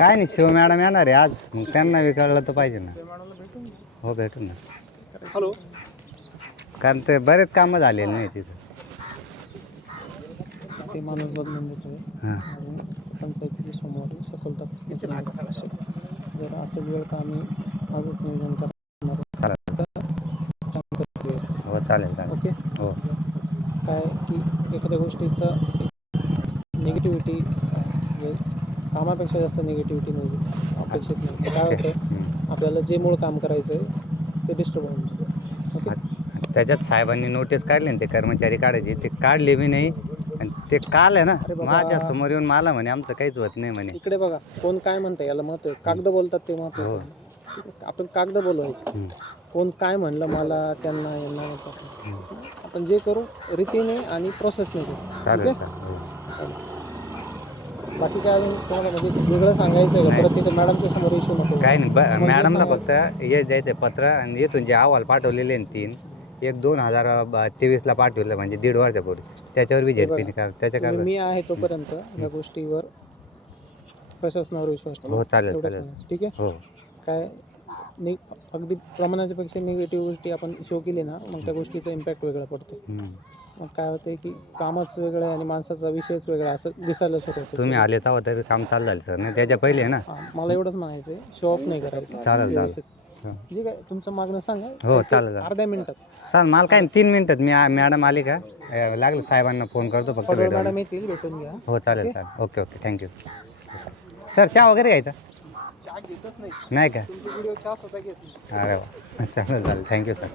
काय नाही, शिव मॅडम येणार आहे आज, मग त्यांना बी कळलं तर पाहिजे ना. हो भेटू ना. हॅलो. कारण ते बरेच कामं झालेले नाही तिथं. ते माणूस बदलून देतोय हां आणि पंचायतीच्या समोर सखोल तपासणी केली आवश्यक. जर असं वेळ तर आम्ही आजच नियोजन करणार चालेल. आहे. हो चालेल चालेल. ओके. हो काय की एखाद्या गोष्टीचा निगेटिव्हिटी म्हणजे कामापेक्षा जास्त निगेटिव्हिटी नाही अपेक्षित नाही. काय होतं आपल्याला जे मूळ काम करायचं आहे ते डिस्टर्ब होऊन जातं. ओके. त्याच्यात साहेबांनी नोटीस काढली ना ते कर्मचारी काढायची, ते काढले बी नाही आणि ते काल आहे ना अरे बाबा. माझ्या समोर येऊन मला म्हणे आमचं काहीच होत नाही म्हणे. इकडे बघा कोण काय म्हणतं याला महत्व आहे. कागद बोलतात ते महत्वाचं हो. आहे. ठीक आहे. आपण कागद बोलवायचे. कोण काय म्हणलं मला त्यांना यांना आपण जे करू रीतीने आणि प्रोसेसने करू. ठीक चालेल आहे. चालेल. बाकी काय अजून तुम्हाला म्हणजे वेगळं सांगायचं आहे का? नाही. परत तिथे मॅडमच्या समोर इश्यू नको. काय नाही, म्हणजे मॅडमला सांगायचं- फक्त हे द्यायचं पत्र आणि येथून जे अहवाल पाठवलेले आहे 3 एक 2023ला पाठवलं, म्हणजे 1.5 वर्षापूर्वी. त्याच्यावर बी हे बघा, झेडपीने त्याच्या तुम्ही काय. मी आहे तोपर्यंत ह्या गोष्टीवर प्रशासनावर विश्वास ठेवा. हो चालेल एवढंच चालेल. म्हणायचं. ठीक आहे. हो काय अगदी प्रमाणाच्या पेक्षा निगेटिव्ह गोष्टी आपण शो केली ना मग त्या गोष्टीचा इम्पॅक्ट वेगळा पडतो. मग काय होतं की कामच वेगळं आहे आणि माणसाचा विषयच वेगळा असं दिसायला सुरू होतं. तुम्ही आले तेव्हा तरी काम चालू झालं सर, नाही त्याच्या पहिले आहे ना. मला एवढंच म्हणायचं आहे शो ऑफ नाही करायचं. चालेल व्यवस्थित. चालेल. जे काय तुमचं मागणं सांगा. हो फक्त चालेल अर्ध्या मिनिटात. चालेल. मला काय 3 मिनिटात मी मॅडम आली का लागलं साहेबांना फोन करतो फक्त पडवळ भेटायला. मॅडम येतील भेटून घ्या. हो चालेल चालेल. Okay okay thank you. सर चहा वगैरे घ्यायचा चहा घेतच नाही. नाही का? तुमचे व्हिडिओ चहा स्वतः घेत नाही. अरे वा चालेल चालेल थँक्यू सर.